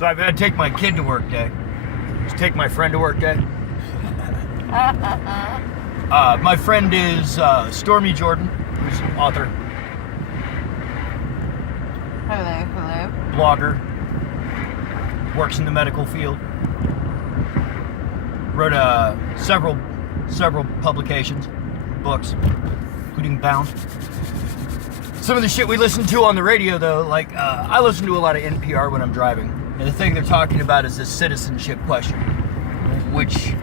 So I've had to take my kid to work day. Just take my friend to work day. My friend is Stormy Jordan, who's an author. Hello. Blogger. Works in the medical field. Wrote several publications, books, including Bound. Some of the shit we listen to on the radio, though, like, I listen to a lot of NPR when I'm driving. And the thing they're talking about is this citizenship question. Which,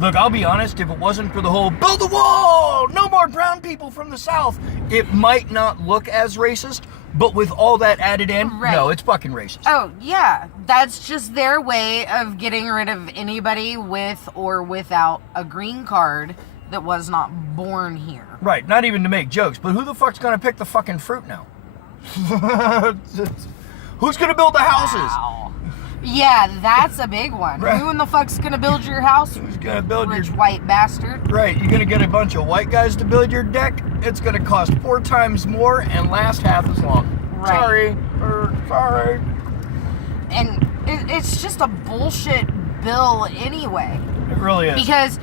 look, I'll be honest, if it wasn't for the whole, build a wall, no more brown people from the South, it might not look as racist. But with all that added in, right. No, it's fucking racist. Oh, yeah. That's just their way of getting rid of anybody with or without a green card that was not born here. Right, not even to make jokes, but who the fuck's gonna pick the fucking fruit now? Who's gonna build the houses? Wow. Yeah, that's a big one. Right. Who in the fuck's gonna build your house? Who's gonna build rich white bastard? Right, you're gonna get a bunch of white guys to build your deck. It's gonna cost 4 times more and last half as long. Right. Sorry. And it's just a bullshit bill anyway. It really is. Because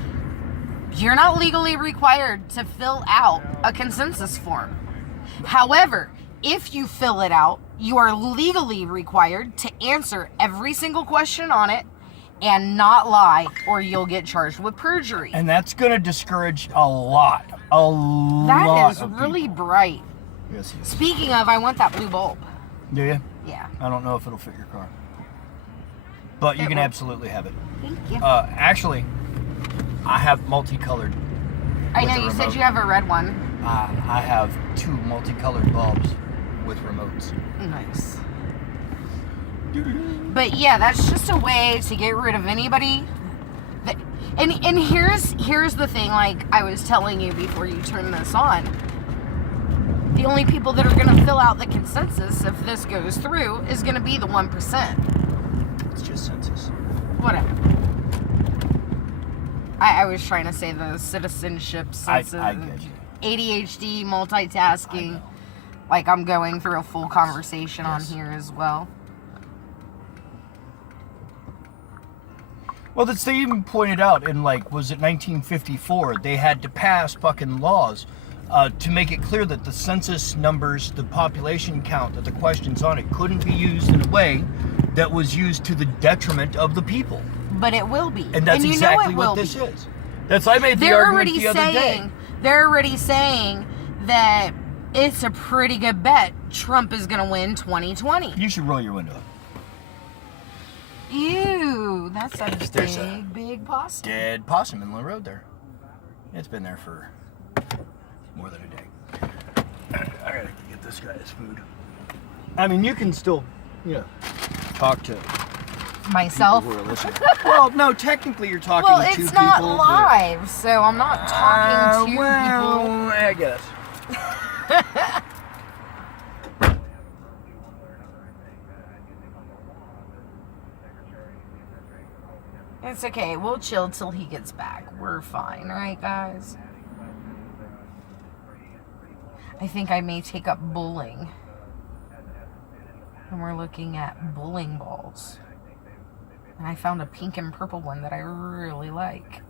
you're not legally required to fill out a consensus form. However, if you fill it out, you are legally required to answer every single question on it and not lie, or you'll get charged with perjury. And that's going to discourage a lot. That is really bright. Yes, it is. Speaking of, I want that blue bulb. Do you? Yeah. I don't know if it'll fit your car. But you can absolutely have it. Thank you. Actually, I have multicolored. I know, you said you have a red one. I have 2 multicolored bulbs with remotes. Nice. But yeah, that's just a way to get rid of anybody. And here's the thing, like I was telling you before you turn this on. The only people that are going to fill out the consensus if this goes through is going to be the 1%. It's just census. Whatever. I was trying to say the citizenship census. I get you. ADHD, multitasking. Like I'm going through a full conversation on here as well. Well, they even pointed out in, like, was it 1954, they had to pass fucking laws to make it clear that the census numbers, the population count, that the questions on it couldn't be used in a way that was used to the detriment of the people. But it will be. And that's exactly what this is. I made the argument the other day. They're already saying that it's a pretty good bet Trump is going to win 2020. You should roll your window up. Ew, that's a big possum. Dead possum in the road there. It's been there for more than a day. I gotta get this guy his food. I mean, you can still, talk to myself. People who are listening. Well, no, technically you're talking to people. Well, it's not live, so I'm not talking to people. I guess. It's okay. We'll chill till he gets back. We're fine, right, guys? I think I may take up bowling. And we're looking at bowling balls. And I found a pink and purple one that I really like.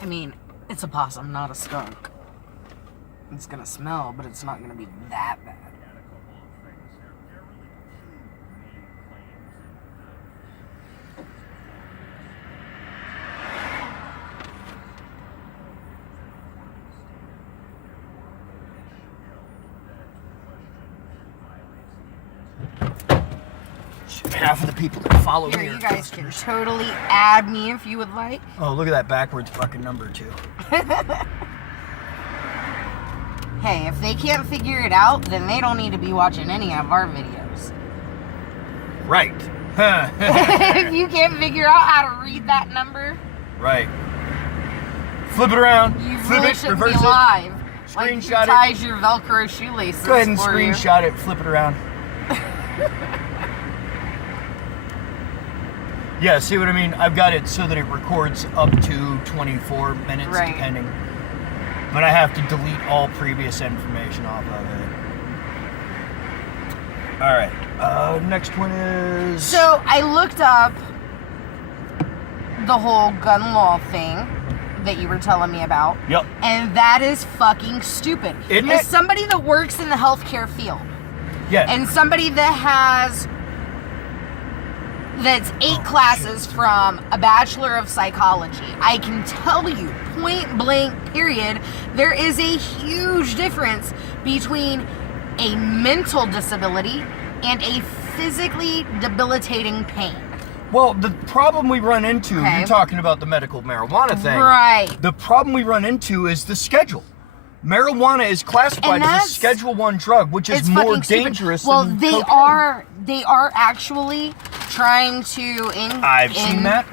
I mean, it's a possum, not a skunk. It's gonna smell, but it's not gonna be that bad. Half of the people that follow Here, me are you guys customers. can totally add me if you would like. Oh, look at that backwards fucking number, too. Hey, if they can't figure it out, then they don't need to be watching any of our videos. Right. If you can't figure out how to read that number, Right. Flip it around. you Flip really it, shouldn't reverse be it. live. Like, Screenshot who it. ties your Velcro shoelaces. Go ahead and for you. screenshot it, flip it around. Yeah, see what I mean? I've got it so that it records up to 24 minutes, Right. depending. But I have to delete all previous information off of it. All right, next one is... So I looked up the whole gun law thing that you were telling me about. Yep. And that is fucking stupid. Isn't As it? somebody that works in the healthcare field, Yeah. and somebody that has that's 8 classes from a Bachelor of Psychology, I can tell you, point blank period, there is a huge difference between a mental disability and a physically debilitating pain. Well, the problem we run into, Okay. you're talking about the medical marijuana thing. Right. The problem we run into is the schedule. Marijuana is classified And as a that's- Schedule 1 drug, which is It's more fucking stupid. dangerous Well, than they cocaine. are actually trying to I've seen that.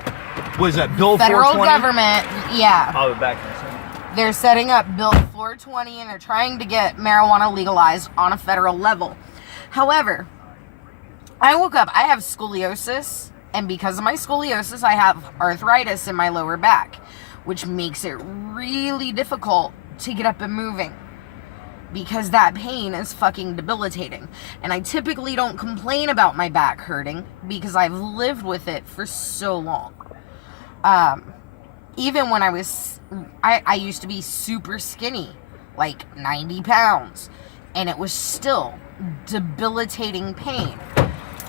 Was that Bill federal 420? government, yeah. I'll be back in a second. They're setting up Bill 420 and they're trying to get marijuana legalized on a federal level. However, I woke up, I have scoliosis, and because of my scoliosis, I have arthritis in my lower back, which makes it really difficult to get up and moving because that pain is fucking debilitating. And I typically don't complain about my back hurting because I've lived with it for so long. Even when I used to be super skinny, like 90 pounds, and it was still debilitating pain.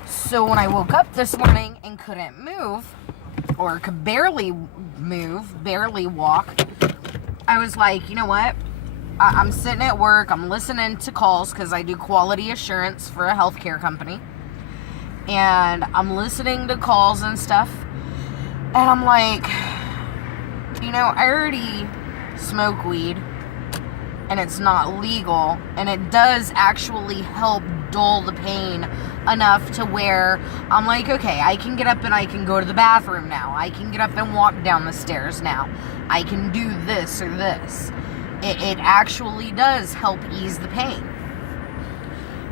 So when I woke up this morning and couldn't move, or could barely move, barely walk, I was like, you know what? I'm sitting at work, I'm listening to calls because I do quality assurance for a healthcare company. And I'm listening to calls and stuff. And I'm like, you know, I already smoke weed and it's not legal, and it does actually help dull the pain enough to where I'm like, okay, I can get up and I can go to the bathroom now. I can get up and walk down the stairs now. I can do this or this. It actually does help ease the pain.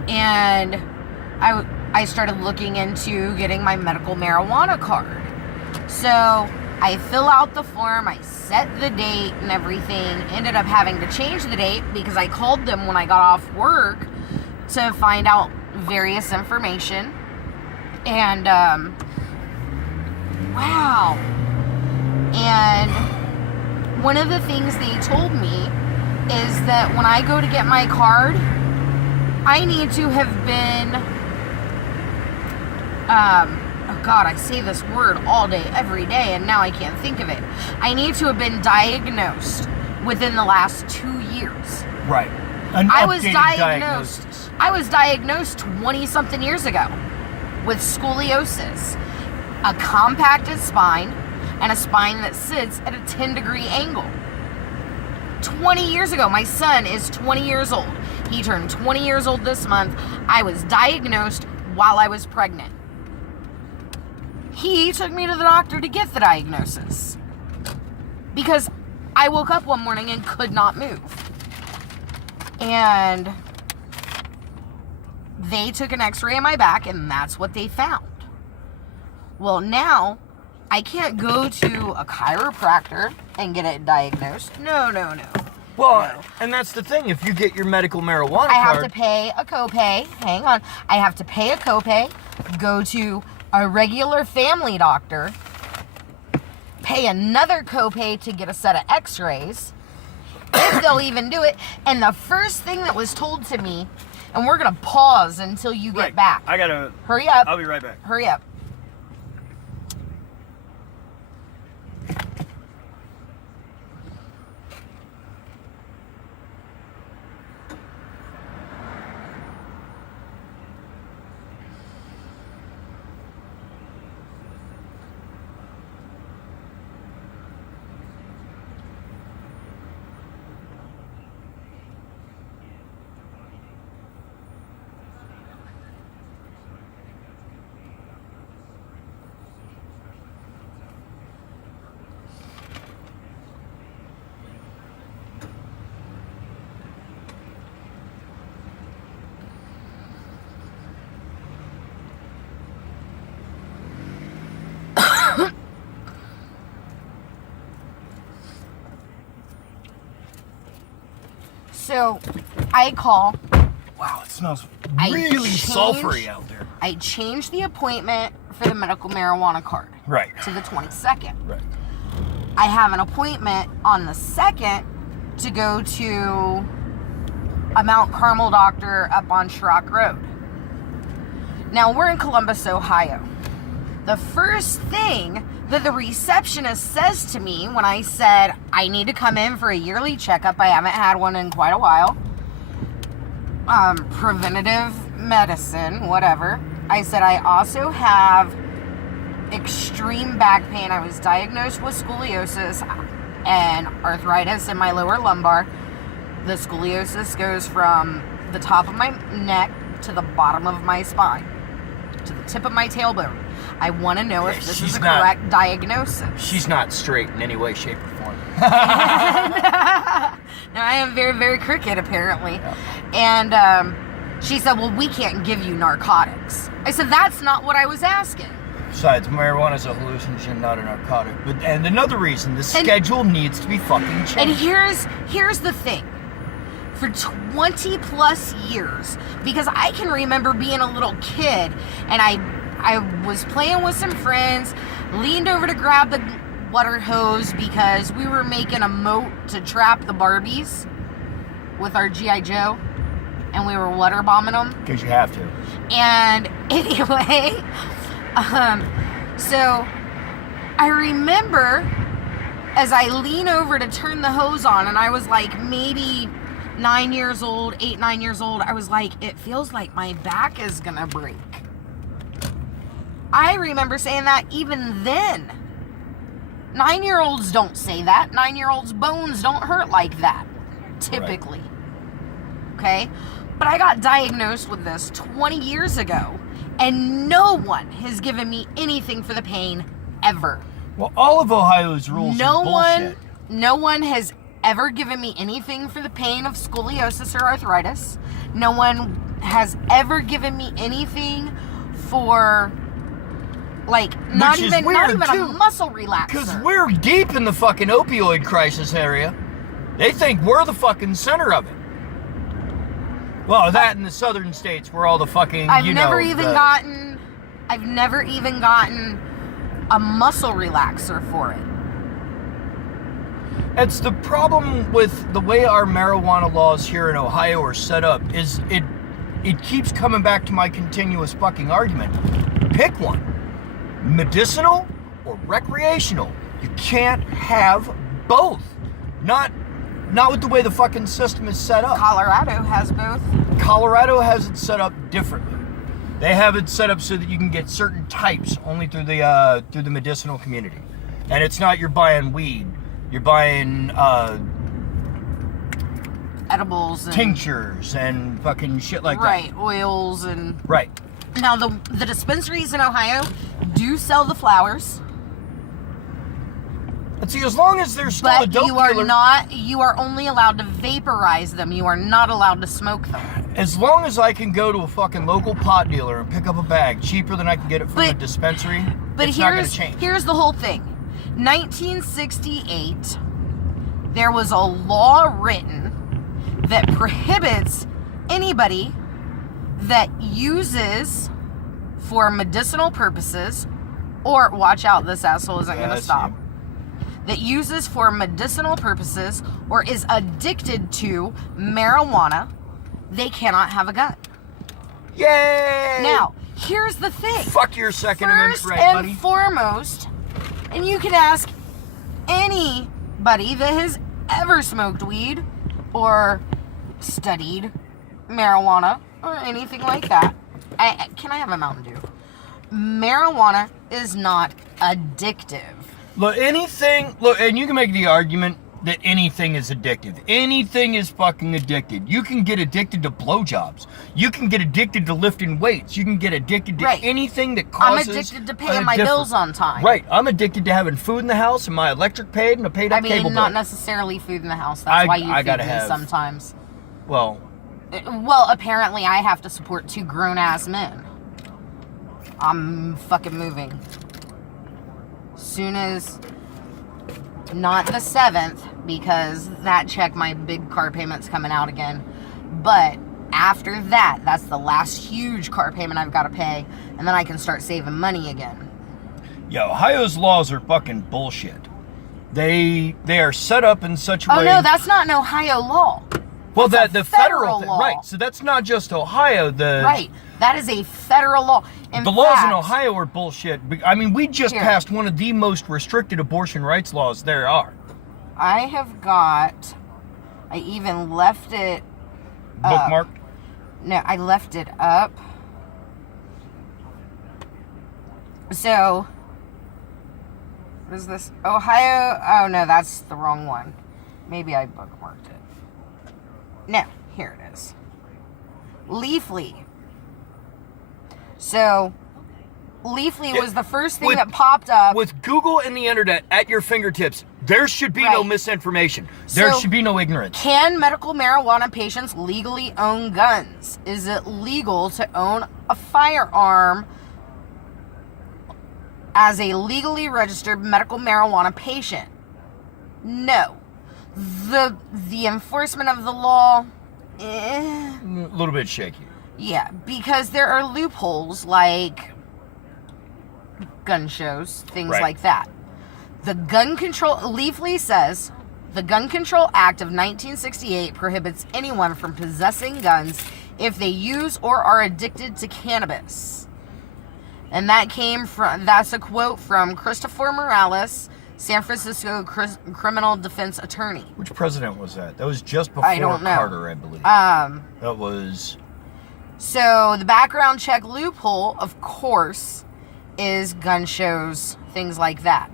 And I started looking into getting my medical marijuana card. So I fill out the form, I set the date and everything, ended up having to change the date because I called them when I got off work to find out various information. And, wow. And one of the things they told me is that when I go to get my card, I need to have been, oh God, I say this word all day, every day, and now I can't think of it. I need to have been diagnosed within the last 2 years. Right. An I was updated diagnosed. diagnosis. I was diagnosed 20-something years ago with scoliosis, a compacted spine, and a spine that sits at a 10-degree angle. 20 years ago. My son is 20 years old. He turned 20 years old this month. I was diagnosed while I was pregnant. He took me to the doctor to get the diagnosis because I woke up one morning and could not move. And they took an x-ray of my back and that's what they found. Well, now I can't go to a chiropractor and get it diagnosed. No. Well, and that's the thing. If you get your medical marijuana I have card, to pay a copay. Hang on. I have to pay a copay, go to a regular family doctor, pay another copay to get a set of x-rays, if they'll even do it. And the first thing that was told to me, and we're gonna pause until you get back. I gotta hurry up. I'll be right back. Hurry up. So, I call. Wow, it smells I really changed- sulfury out there. I changed the appointment for the medical marijuana card Right. to the 22nd. Right. I have an appointment on the 2nd to go to a Mount Carmel doctor up on Shrock Road. Now, we're in Columbus, Ohio. The first thing that the receptionist says to me when I said I need to come in for a yearly checkup, I haven't had one in quite a while, preventative medicine, whatever. I said I also have extreme back pain. I was diagnosed with scoliosis and arthritis in my lower lumbar. The scoliosis goes from the top of my neck to the bottom of my spine, to the tip of my tailbone. I want to know if this is a correct diagnosis. She's not straight in any way, shape, or form. No, I am very, very crooked, apparently. Yeah. And she said, well, we can't give you narcotics. I said, that's not what I was asking. Besides, marijuana is a hallucinogen, not a narcotic. And another reason, the schedule needs to be fucking changed. And here's the thing. For 20 plus years, because I can remember being a little kid, and I was playing with some friends, leaned over to grab the water hose because we were making a moat to trap the Barbies with our G.I. Joe, and we were water bombing them. Because you have to. And anyway, so I remember as I lean over to turn the hose on, and I was like maybe 9 years old, 8, 9 years old, I was like, it feels like my back is gonna break. I remember saying that even then. 9-year-olds don't say that. 9-year-olds' bones don't hurt like that, typically. Right. Okay? But I got diagnosed with this 20 years ago, and no one has given me anything for the pain ever. Well, all of Ohio's rules are bullshit. No one has ever given me anything for the pain of scoliosis or arthritis. No one has ever given me anything for, like, not even a muscle relaxer. Because we're deep in the fucking opioid crisis area. They think we're the fucking center of it. Well, that in the southern states where all the fucking, I've never even gotten a muscle relaxer for it. It's the problem with the way our marijuana laws here in Ohio are set up is it keeps coming back to my continuous fucking argument. Pick one. Medicinal or recreational. You can't have both. Not with the way the fucking system is set up. Colorado has both. Colorado has it set up differently. They have it set up so that you can get certain types only through the medicinal community. And it's not you're buying weed. You're buying edibles and tinctures and fucking shit like that. Right, oils and Right. Now the dispensaries in Ohio do sell the flowers. And see, as long as there's still a But dope dealer, you are only allowed to vaporize them. You are not allowed to smoke them. as long as I can go to a fucking local pot dealer and pick up a bag cheaper than I can get it from a dispensary, it's not going to change. Here's the whole thing. 1968, there was a law written that prohibits anybody that uses for medicinal purposes, or watch out, this asshole isn't going to stop. that uses for medicinal purposes or is addicted to marijuana, they cannot have a gun. Yay! Now, here's the thing. Fuck your Second Amendment First right, and buddy. foremost, and you can ask anybody that has ever smoked weed or studied marijuana or anything like that. Can I have a Mountain Dew? Marijuana is not addictive. Look, and you can make the argument that anything is addictive. Anything is fucking addicted. You can get addicted to blowjobs. You can get addicted to lifting weights. You can get addicted to anything that causes... I'm addicted to paying my bills on time. Right. I'm addicted to having food in the house and my electric paid and a paid up cable bill. Not necessarily food in the house. That's why you feed me sometimes. Well, apparently I have to support 2 grown-ass men. I'm fucking moving. Soon as... Not the 7th, because that check, my big car payment's coming out again. But after that, that's the last huge car payment I've got to pay. And then I can start saving money again. Yeah, Ohio's laws are fucking bullshit. They are set up in such a way... Oh, no, that's not an Ohio law. Well, that's the a federal law. Right, so that's not just Ohio. Right, that is a federal law. The laws in Ohio are bullshit. I mean, we just passed one of the most restricted abortion rights laws there are. I have got... I even left it... Bookmarked? No, I left it up. So... What is this? Ohio... Oh, no, that's the wrong one. Maybe I bookmarked it. No, here it is. Leafly. So, Leafly was the first thing that popped up. With Google and the internet at your fingertips, there should be no misinformation. There should be no ignorance. Can medical marijuana patients legally own guns? Is it legal to own a firearm as a legally registered medical marijuana patient? No. The enforcement of the law, a little bit shaky. Yeah, because there are loopholes like gun shows, things like that. The Gun Control, Leafly says, the Gun Control Act of 1968 prohibits anyone from possessing guns if they use or are addicted to cannabis. And that's a quote from Christopher Morales, San Francisco criminal defense attorney. Which president was that? That was just before Carter, I believe. That was... So, the background check loophole, of course, is gun shows, things like that.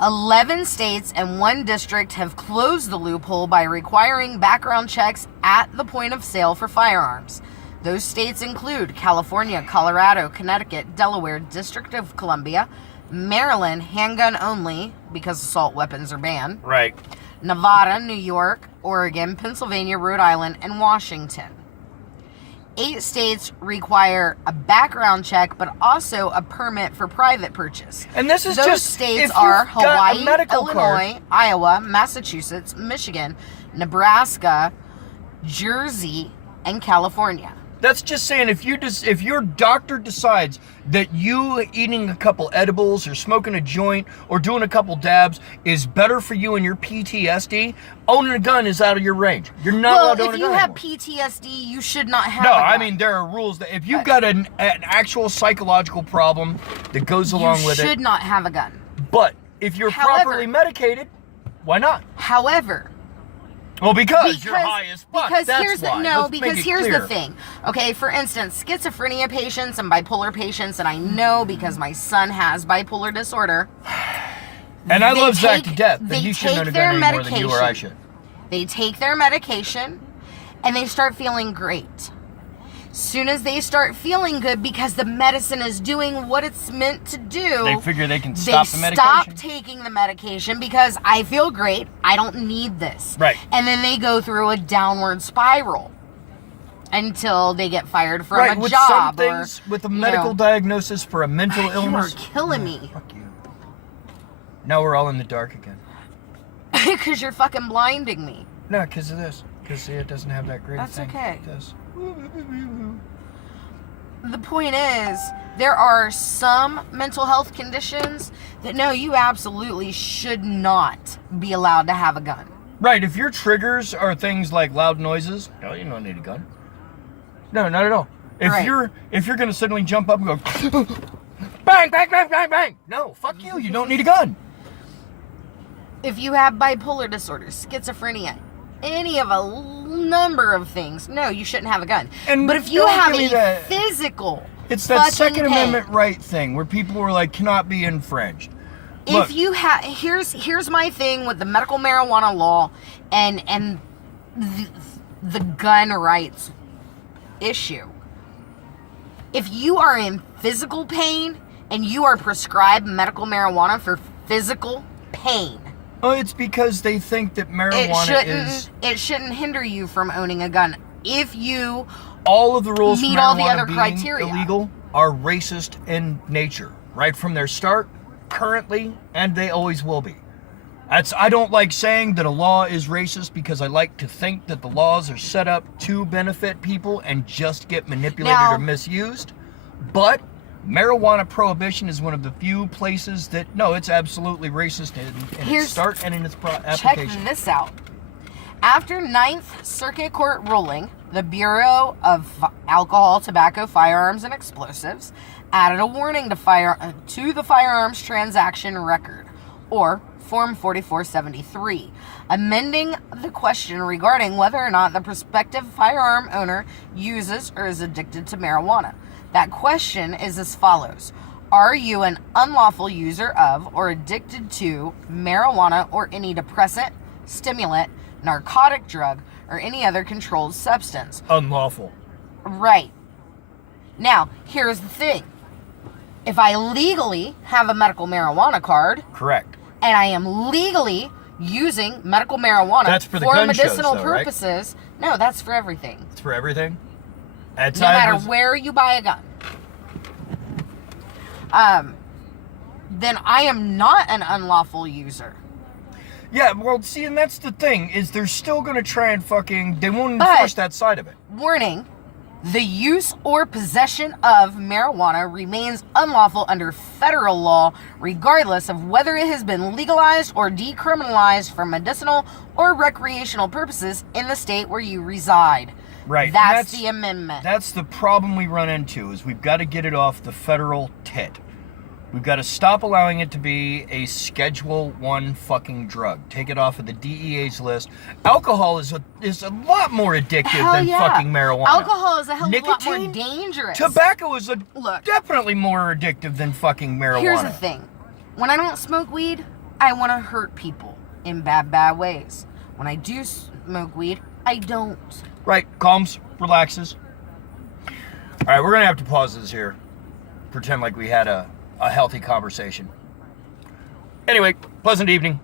11 states and 1 district have closed the loophole by requiring background checks at the point of sale for firearms. Those states include California, Colorado, Connecticut, Delaware, District of Columbia, Maryland, handgun only, because assault weapons are banned. Right. Nevada, New York, Oregon, Pennsylvania, Rhode Island, and Washington. 8 states require a background check, but also a permit for private purchase. And this is Those states are Hawaii, Illinois, Iowa, Massachusetts, Michigan, Nebraska, Jersey, and California. That's just saying if your doctor decides that you eating a couple edibles or smoking a joint or doing a couple dabs is better for you and your PTSD, owning a gun is out of your range. You're not allowed to own a gun. If you have PTSD, you should not have a gun. I mean, there are rules that if you've got an actual psychological problem that goes along with it. You should not have a gun. But if you're properly medicated, why not? However... Well, because you're high as fuck. Because that's here's why. here's the thing. Okay, for instance, schizophrenia patients and bipolar patients, and I know because my son has bipolar disorder. And I love Zach to death, but he shouldn't have done any more than you or I should. They take their medication, and they start feeling great. Soon as they start feeling good because the medicine is doing what it's meant to do, they figure they can stop the medication. They stop taking the medication because I feel great. I don't need this. Right. And then they go through a downward spiral until they get fired from a with job. Some things, with a medical diagnosis for a mental illness. You are killing me. Fuck you. Now we're all in the dark again. Because you're fucking blinding me. No, because of this. Because it doesn't have that great thing. That's okay. It does. the point is, there are some mental health conditions that no, you absolutely should not be allowed to have a gun. Right, if your triggers are things like loud noises, no, you don't need a gun. No, not at all. If you're gonna suddenly jump up and go bang, bang, bang, bang, bang, no, fuck you, you don't need a gun. If you have bipolar disorder, schizophrenia, any of a number of things, no, you shouldn't have a gun. But if you have a physical, it's that Second pain, Amendment right thing where people were like, cannot be infringed. Look, if you have, here's my thing with the medical marijuana law and the gun rights issue. If you are in physical pain and you are prescribed medical marijuana for physical pain, it's because they think that marijuana it shouldn't hinder you from owning a gun if you all of the rules meet for all the marijuana other being criteria. illegal are racist in nature, right from their start, currently, and they always will be. I don't like saying that a law is racist because I like to think that the laws are set up to benefit people and just get manipulated or misused. But marijuana prohibition is one of the few places that, no, it's absolutely racist in its start and in its application. Check this out. After 9th Circuit Court ruling, the Bureau of Alcohol, Tobacco, Firearms, and Explosives added a warning to the firearms transaction record, or Form 4473, amending the question regarding whether or not the prospective firearm owner uses or is addicted to marijuana. That question is as follows. Are you an unlawful user of or addicted to marijuana or any depressant, stimulant, narcotic drug, or any other controlled substance? Unlawful. Right. Now, here's the thing. If I legally have a medical marijuana card... Correct. And I am legally using medical marijuana that's for medicinal shows, though, purposes. Right? No, that's for everything. It's for everything? No matter where you buy a gun. Then I am not an unlawful user. Yeah, well, see, and that's the thing, is they're still going to try and they won't enforce that side of it. Warning. The use or possession of marijuana remains unlawful under federal law, regardless of whether it has been legalized or decriminalized for medicinal or recreational purposes in the state where you reside. Right. That's the amendment. That's the problem we run into, is we've got to get it off the federal tit. We've got to stop allowing it to be a Schedule I fucking drug. Take it off of the DEA's list. Alcohol is a lot more addictive than fucking marijuana. Alcohol is a hell of a lot more dangerous. Tobacco is definitely more addictive than fucking marijuana. Here's the thing. When I don't smoke weed, I want to hurt people in bad ways. When I do smoke weed, I don't. Right. Calms, relaxes. All right, we're going to have to pause this here. Pretend like we had a healthy conversation. Anyway, pleasant evening.